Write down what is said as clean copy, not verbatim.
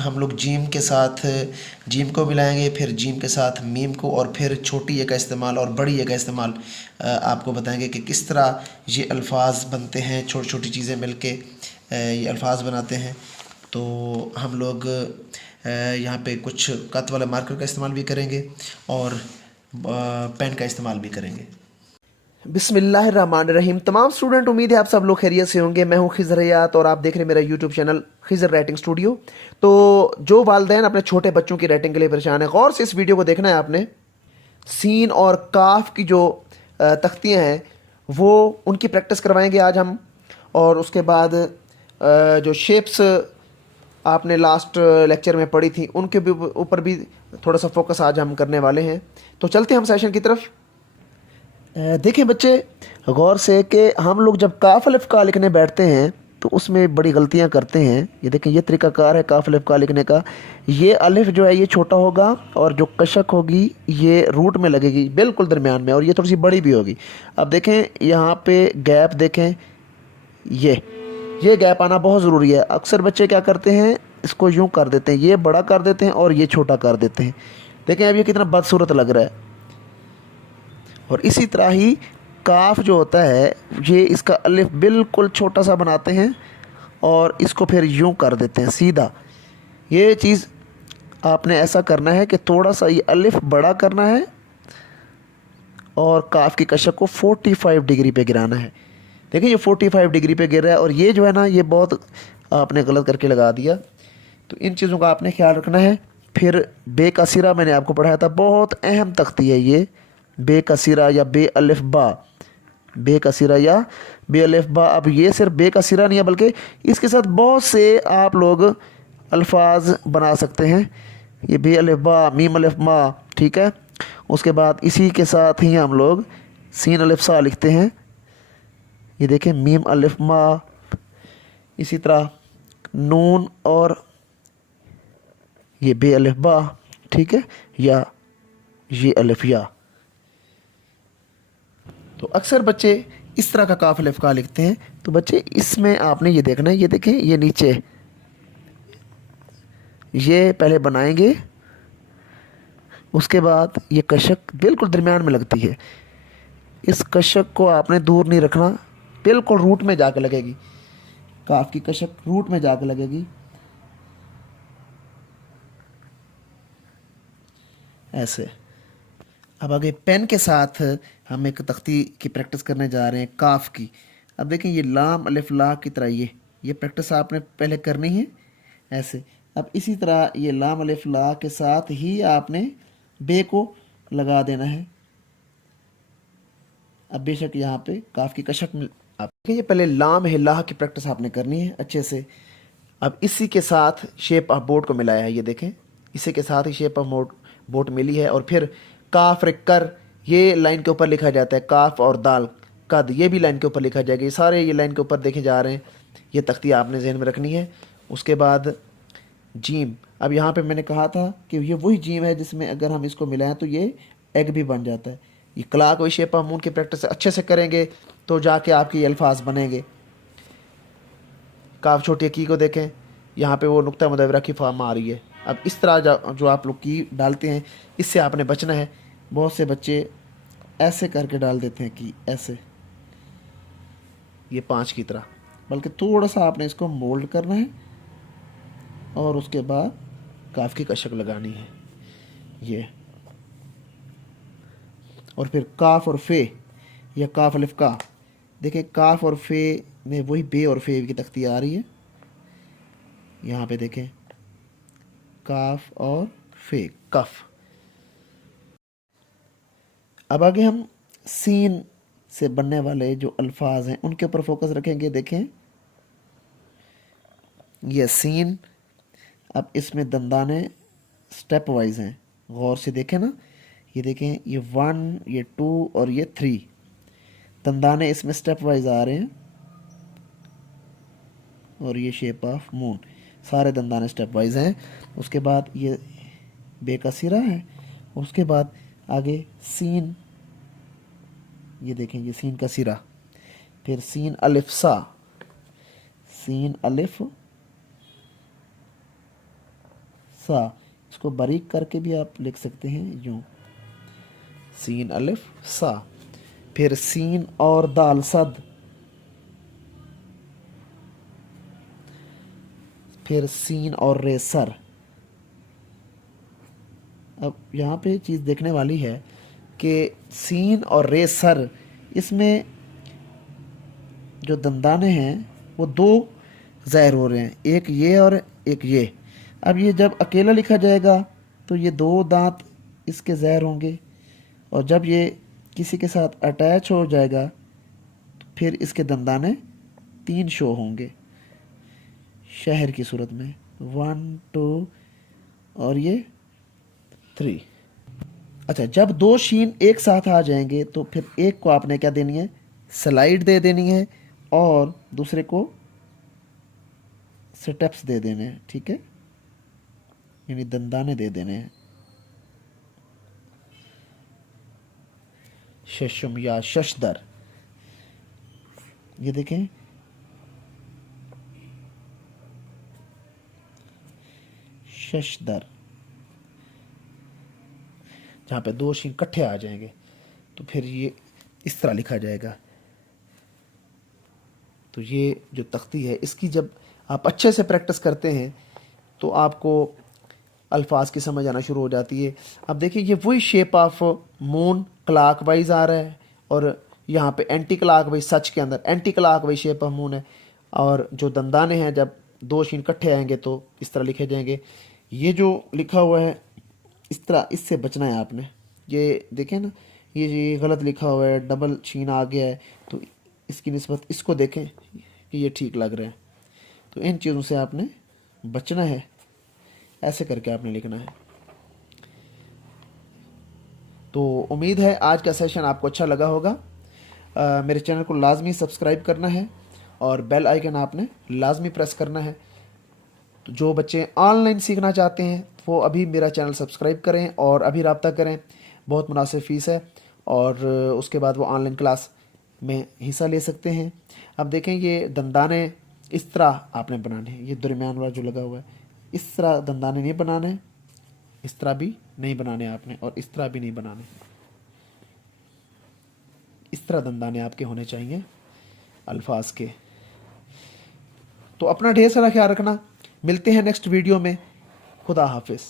हम लोग जीम के साथ जीम को मिलाएंगे, फिर जीम के साथ मीम को, और फिर छोटी ए का इस्तेमाल और बड़ी ए का इस्तेमाल आपको बताएंगे कि किस तरह ये अल्फाज बनते हैं। छोटी छोटी चीज़ें मिलके ये अल्फाज बनाते हैं। तो हम लोग यहाँ पे कुछ कत वाला मार्कर का इस्तेमाल भी करेंगे और पेन का इस्तेमाल भी करेंगे। बिस्मिल्लाहिर्रहमानिर्रहीम। तमाम स्टूडेंट, उम्मीद है आप सब लोग खैरियत से होंगे। मैं हूं खिज़र हयात और आप देख रहे हैं मेरा YouTube channel Khizar writing studio. तो जो वालदैन अपने छोटे बच्चों की राइटिंग के लिए परेशान है, गौर से इस वीडियो को देखना है आपने। सीन और काफ की जो तख्तियाँ हैं वो उनकी प्रैक्टिस करवाएंगे आज हम। और उसके बाद जो शेप्स आपने लास्ट लेक्चर में पढ़ी थी उनके भी ऊपर भी थोड़ा सा फोकस आज हम करने वाले हैं। तो चलते हैं हम सेशन की तरफ। देखें बच्चे, गौर से कि हम लोग जब काफ अलिफ का लिखने बैठते हैं तो उसमें बड़ी गलतियां करते हैं। ये देखें, ये तरीकाकार है काफ अलिफ का लिखने का। ये अलिफ जो है ये छोटा होगा और जो कशक होगी ये रूट में लगेगी बिल्कुल दरमियान में, और ये थोड़ी सी बड़ी भी होगी। अब देखें यहाँ पे गैप देखें, ये गैप आना बहुत ज़रूरी है। अक्सर बच्चे क्या करते हैं, इसको यूँ कर देते हैं, ये बड़ा कर देते हैं और ये छोटा कर देते हैं। देखें अब ये कितना बदसूरत लग रहा है। और इसी तरह ही काफ जो होता है ये इसका अलिफ बिल्कुल छोटा सा बनाते हैं और इसको फिर यूं कर देते हैं सीधा। ये चीज़ आपने ऐसा करना है कि थोड़ा सा ये अलिफ बड़ा करना है और काफ की कशक को 45 डिग्री पे गिराना है। देखिए ये 45 डिग्री पे गिर रहा है, और ये जो है ना ये बहुत आपने गलत करके लगा दिया। तो इन चीज़ों का आपने ख्याल रखना है। फिर बे का सिरा मैंने आपको पढ़ाया था, बहुत अहम तख्ती है ये। बे का सिरा या बे अलिफ बा, बे का सिरा या बे अलिफ बा। अब ये सिर्फ बे का सिरा नहीं है बल्कि इसके साथ बहुत से आप लोग अल्फाज बना सकते हैं। ये बे अलिफ बा, मीम अलिफ मा, ठीक है। उसके बाद इसी के साथ ही हम लोग सीन अलिफ सा लिखते हैं। ये देखें, मीम अलिफ मा। इसी तरह नून और ये बे अलिफ बा, ठीक है, या ये अलिफ या। तो अक्सर बच्चे इस तरह का काफ अलिफ का लिखते हैं। तो बच्चे इसमें आपने ये देखना है, ये देखें ये नीचे ये पहले बनाएंगे, उसके बाद ये कशक बिल्कुल दरमियान में लगती है। इस कशक को आपने दूर नहीं रखना, बिल्कुल रूट में जाकर लगेगी। काफ की कशक रूट में जाकर लगेगी ऐसे। अब आगे पेन के साथ हम एक तख्ती की प्रैक्टिस करने जा रहे हैं काफ की। अब देखें ये लाम अलिफ ला की तरह ये प्रैक्टिस आपने पहले करनी है ऐसे। अब इसी तरह ये लाम अलिफ ला के साथ ही आपने बे को लगा देना है। अब बेशक यहाँ पे काफ की कशक में आप ये पहले लाम है लाह की प्रैक्टिस आपने करनी है अच्छे से। अब इसी के साथ शेप ऑफ बोर्ड को मिलाया है, ये देखें इसी के साथ ही शेप ऑफ बोट मिली है। और फिर काफ कर ये लाइन के ऊपर लिखा जाता है, काफ और दाल कद ये भी लाइन के ऊपर लिखा जाएगा। ये सारे ये लाइन के ऊपर देखे जा रहे हैं। ये तख्ती आपने जहन में रखनी है। उसके बाद जीम, अब यहाँ पे मैंने कहा था कि ये वही जीम है जिसमें अगर हम इसको मिलाएं तो ये एग भी बन जाता है। ये क्लाक व शेप ऑफ मून की प्रैक्टिस अच्छे से करेंगे तो जाके आपके ये अल्फाज बनेंगे। काफ छोटी की को देखें, यहाँ पे वो नुक्ता मुदव्वरा की फॉर्म आ रही है। अब इस तरह जो आप लोग की डालते हैं इससे आपने बचना है। बहुत से बच्चे ऐसे करके डाल देते हैं कि ऐसे, ये 5 की तरह, बल्कि थोड़ा सा आपने इसको मोल्ड करना है और उसके बाद काफ की कशक लगानी है ये। और फिर काफ और फे या काफ अलिफ का, देखिए काफ और फे में वही बे और फे की तख्ती आ रही है। यहाँ पे देखें काफ और फे, कफ। अब आगे हम सीन से बनने वाले जो अल्फाज हैं उनके ऊपर फोकस रखेंगे। देखें ये सीन, अब इसमें दंदाने स्टेप वाइज हैं, गौर से देखें ना। ये देखें ये 1, ये 2 और ये 3 दंदाने इसमें स्टेप वाइज आ रहे हैं। और ये शेप ऑफ मून, सारे दंदाने स्टेप वाइज हैं। उसके बाद ये बे का सिरा है। उसके बाद आगे सीन, ये देखें ये सीन का सिरा। फिर सीन अलिफ सा, सीन अलिफ सा, इसको बारीक करके भी आप लिख सकते हैं यूं, सीन अलिफ सा। फिर सीन और दाल सद, फिर सीन और रे सर। अब यहाँ पे चीज़ देखने वाली है कि सीन और रे सर, इसमें जो दंदाने हैं वो दो ज़ाहिर हो रहे हैं, एक ये और एक ये। अब ये जब अकेला लिखा जाएगा तो ये दो दांत इसके ज़ाहिर होंगे, और जब ये किसी के साथ अटैच हो जाएगा तो फिर इसके दंदाने तीन शो होंगे शहर की सूरत में, 1 2 और ये 3। अच्छा, जब दो शीन एक साथ आ जाएंगे तो फिर एक को आपने क्या देनी है, स्लाइड दे देनी है, और दूसरे को स्टेप्स दे देने हैं, ठीक है, यानी दंदाने दे देने हैं। शशम या शशदर, ये देखें, शशदर, जहाँ पे दो शीन इकट्ठे आ जाएंगे तो फिर ये इस तरह लिखा जाएगा। तो ये जो तख्ती है, इसकी जब आप अच्छे से प्रैक्टिस करते हैं तो आपको अल्फाज की समझ आना शुरू हो जाती है। अब देखिए, ये वही shape of moon clockwise आ रहा है, और यहाँ पे एंटी क्लॉक वाइज, सच के अंदर anti clock wise shape of moon है, और जो दंदाने हैं जब दो शीन इकट्ठे आएंगे तो इस तरह लिखे जाएंगे। ये जो लिखा हुआ है इस तरह, इससे बचना है आपने। ये देखें ना, ये गलत लिखा हुआ है, डबल शीन आ गया है, तो इसकी निस्बत इसको देखें कि ये ठीक लग रहा है। तो इन चीज़ों से आपने बचना है, ऐसे करके आपने लिखना है। तो उम्मीद है आज का सेशन आपको अच्छा लगा होगा। मेरे चैनल को लाजमी सब्सक्राइब करना है और बेल आइकन आपने लाजमी प्रेस करना है। तो जो बच्चे ऑनलाइन सीखना चाहते हैं वो अभी मेरा चैनल सब्सक्राइब करें और अभी रब्ता करें। बहुत मुनासिब फ़ीस है, और उसके बाद वो ऑनलाइन क्लास में हिस्सा ले सकते हैं। अब देखें, ये दंदाने इस तरह आपने बनाने हैं, ये दरमियान वाला जो लगा हुआ है, इस तरह दंदाने नहीं बनाने, इस तरह भी नहीं बनाने आपने, और इस तरह भी नहीं बनाने। इस तरह दंदाने आपके होने चाहिए अल्फाज के। तो अपना ढेर सारा ख्याल रखना। मिलते हैं नेक्स्ट वीडियो में। खुदा हाफिज़।